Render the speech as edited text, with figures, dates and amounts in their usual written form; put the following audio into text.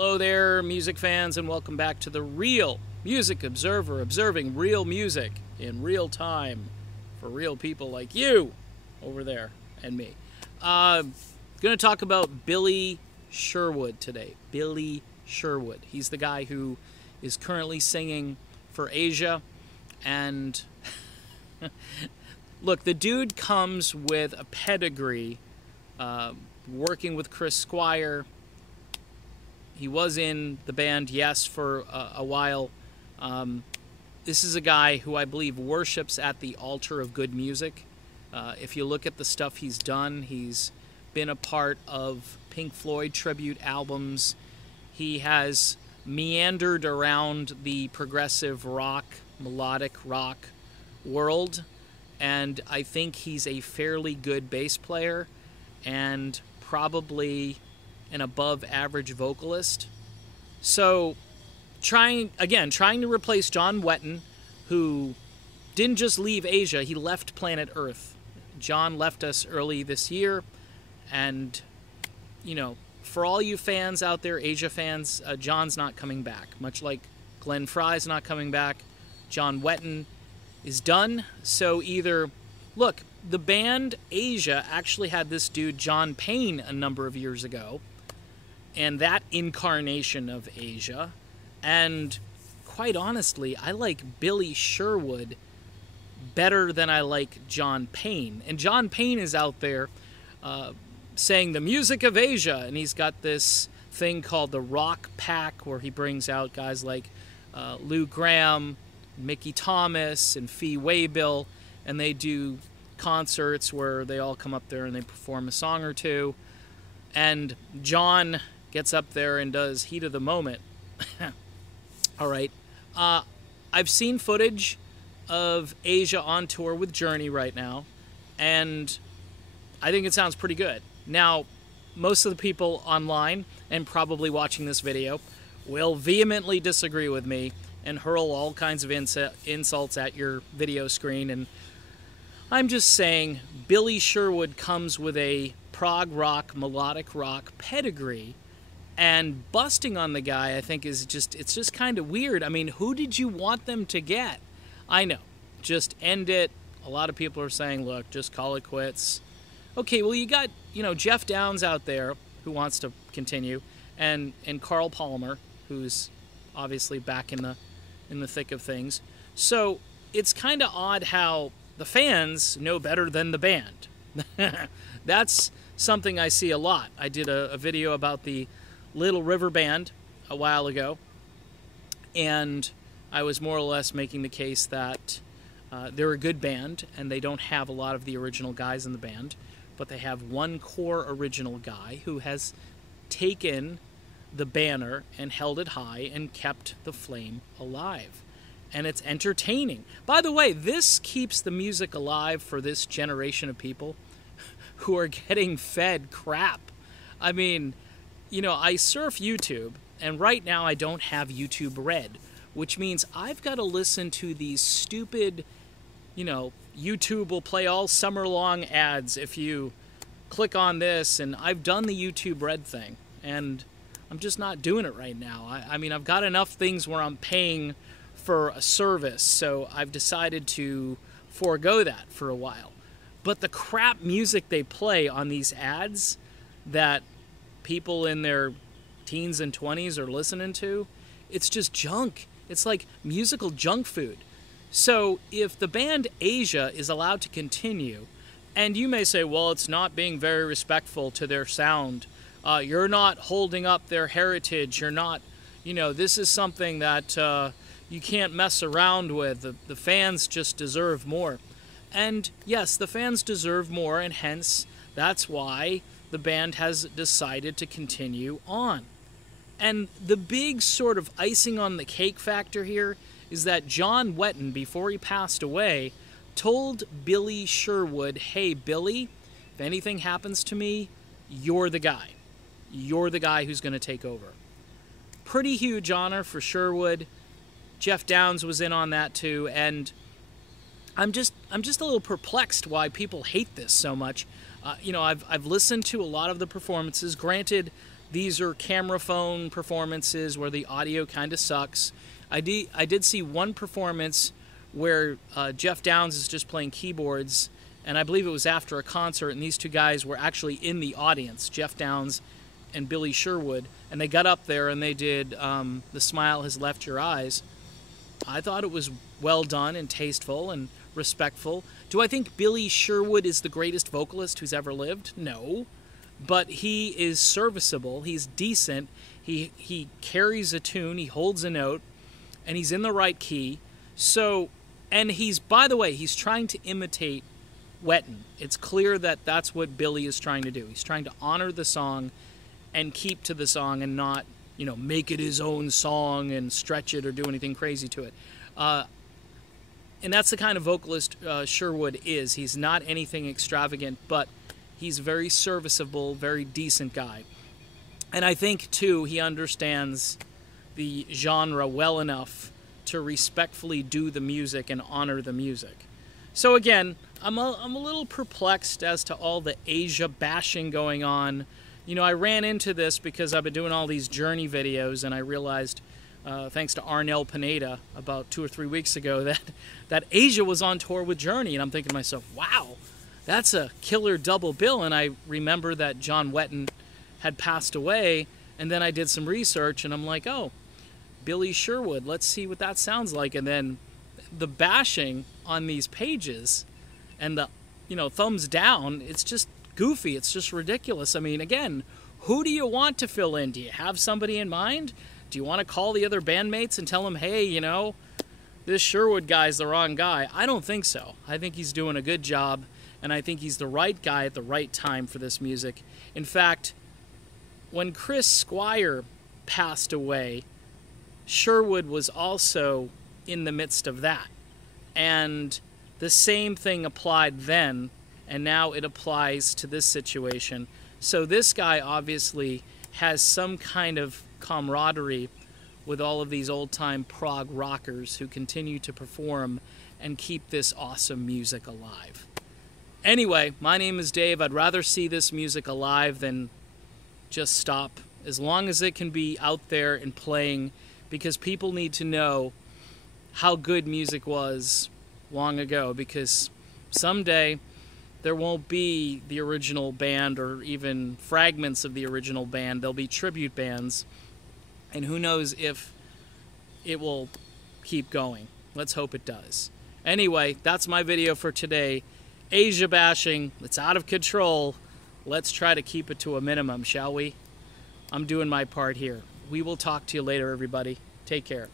Hello there, music fans, and welcome back to the Real Music Observer, observing real music in real time for real people like you over there and me. Going to talk about Billy Sherwood today. Billy Sherwood. He's the guy who is currently singing for Asia, and look, the dude comes with a pedigree, working with Chris Squire. He was in the band, yes, for a while. This is a guy who I believe worships at the altar of good music. If you look at the stuff he's done, he's been a part of Pink Floyd tribute albums. He has meandered around the progressive rock, melodic rock world, and I think he's a fairly good bass player and probably an above average vocalist. So trying to replace John Wetton, who didn't just leave Asia, he left planet Earth. John left us early this year, and you know, for all you fans out there, Asia fans, John's not coming back. Much like Glenn Frey's not coming back, John Wetton is done. So either, look, the band Asia actually had this dude John Payne a number of years ago, and that incarnation of Asia. And quite honestly, I like Billy Sherwood better than I like John Payne. And John Payne is out there saying the music of Asia, and he's got this thing called the Rock Pack, where he brings out guys like Lou Gramm, Mickey Thomas, and Fee Waybill, and they do concerts where they all come up there and they perform a song or two. And John gets up there and does Heat of the Moment. All right. I've seen footage of Asia on tour with Journey right now, and I think it sounds pretty good. Now, most of the people online and probably watching this video will vehemently disagree with me and hurl all kinds of insults at your video screen, and I'm just saying Billy Sherwood comes with a prog rock, melodic rock pedigree, and busting on the guy, I think, it's just kind of weird. I mean, who did you want them to get? I know, just end it. A lot of people are saying, look, just call it quits. Okay, well, you got, you know, Jeff Downs out there who wants to continue, and Carl Palmer, who's obviously back in the thick of things. So it's kind of odd how the fans know better than the band. That's something I see a lot. I did a video about the Little River Band a while ago, and I was more or less making the case that they're a good band and they don't have a lot of the original guys in the band, but they have one core original guy who has taken the banner and held it high and kept the flame alive. And it's entertaining. By the way, this keeps the music alive for this generation of people who are getting fed crap. I mean, you know, I surf YouTube, and right now I don't have YouTube Red, which means I've got to listen to these stupid, you know, YouTube will play all summer long ads if you click on this, and I've done the YouTube Red thing, and I'm just not doing it right now. I mean, I've got enough things where I'm paying for a service, so I've decided to forego that for a while. But the crap music they play on these ads that people in their teens and 20s are listening to, it's just junk. It's like musical junk food. So if the band Asia is allowed to continue, and you may say, well, it's not being very respectful to their sound, you're not holding up their heritage, you're not, you know, this is something that you can't mess around with, the fans just deserve more. And yes, the fans deserve more, and hence that's why the band has decided to continue on. And the big sort of icing on the cake factor here is that John Wetton, before he passed away, told Billy Sherwood, hey, Billy, if anything happens to me, you're the guy. You're the guy who's going to take over. Pretty huge honor for Sherwood. Jeff Downs was in on that too, and I'm just a little perplexed why people hate this so much. You know, I've listened to a lot of the performances. Granted, These are camera phone performances where the audio kind of sucks. I did see one performance where Jeff Downs is just playing keyboards, and I believe it was after a concert, and these two guys were actually in the audience, Jeff Downs and Billy Sherwood, and they got up there and they did The Smile Has Left Your Eyes. I thought it was well done and tasteful and respectful. Do I think Billy Sherwood is the greatest vocalist who's ever lived? No. But he is serviceable, he's decent, he carries a tune, he holds a note, and he's in the right key. So, and he's, by the way, he's trying to imitate Wetton. It's clear that that's what Billy is trying to do. He's trying to honor the song and keep to the song and not, you know, make it his own song and stretch it or do anything crazy to it. And that's the kind of vocalist Sherwood is. He's not anything extravagant, but he's very serviceable, very decent guy. And I think, too, he understands the genre well enough to respectfully do the music and honor the music. So again, I'm a little perplexed as to all the Asia bashing going on. You know, I ran into this because I've been doing all these Journey videos, and I realized, thanks to Arnel Pineda, about 2 or 3 weeks ago, that Asia was on tour with Journey, and I'm thinking to myself, wow, that's a killer double bill. And I remember that John Wetton had passed away, and then I did some research, and I'm like, oh, Billy Sherwood, let's see what that sounds like. And then the bashing on these pages and the, you know, thumbs down, it's just goofy, it's just ridiculous. I mean, again, who do you want to fill in? Do you have somebody in mind? Do you want to call the other bandmates and tell them, hey, you know, this Sherwood guy's the wrong guy? I don't think so. I think he's doing a good job, and I think he's the right guy at the right time for this music. In fact, when Chris Squire passed away, Sherwood was also in the midst of that. And the same thing applied then, and now it applies to this situation. So this guy obviously has some kind of camaraderie with all of these old-time prog rockers who continue to perform and keep this awesome music alive. Anyway, my name is Dave. I'd rather see this music alive than just stop, as long as it can be out there and playing, because people need to know how good music was long ago, because someday there won't be the original band or even fragments of the original band. There'll be tribute bands, and who knows if it will keep going. Let's hope it does. Anyway, that's my video for today. Asia bashing, it's out of control. Let's try to keep it to a minimum, shall we? I'm doing my part here. We will talk to you later, everybody. Take care.